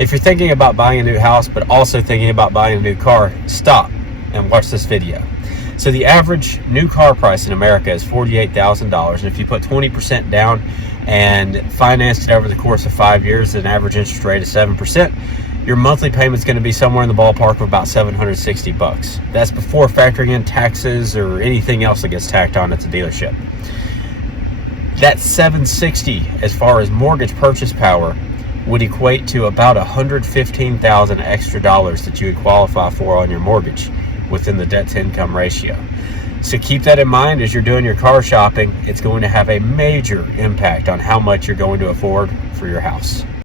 If you're thinking about buying a new house, but also thinking about buying a new car, stop and watch this video. So the average new car price in America is $48,000. And if you put 20% down and finance it over the course of 5 years at an average interest rate of 7%, your monthly payment is going to be somewhere in the ballpark of about $760. That's before factoring in taxes or anything else that gets tacked on at the dealership. That $760 as far as mortgage purchase power would equate to about $115,000 extra dollars that you would qualify for on your mortgage within the debt to income ratio. So keep that in mind as you're doing your car shopping. It's going to have a major impact on how much you're going to afford for your house.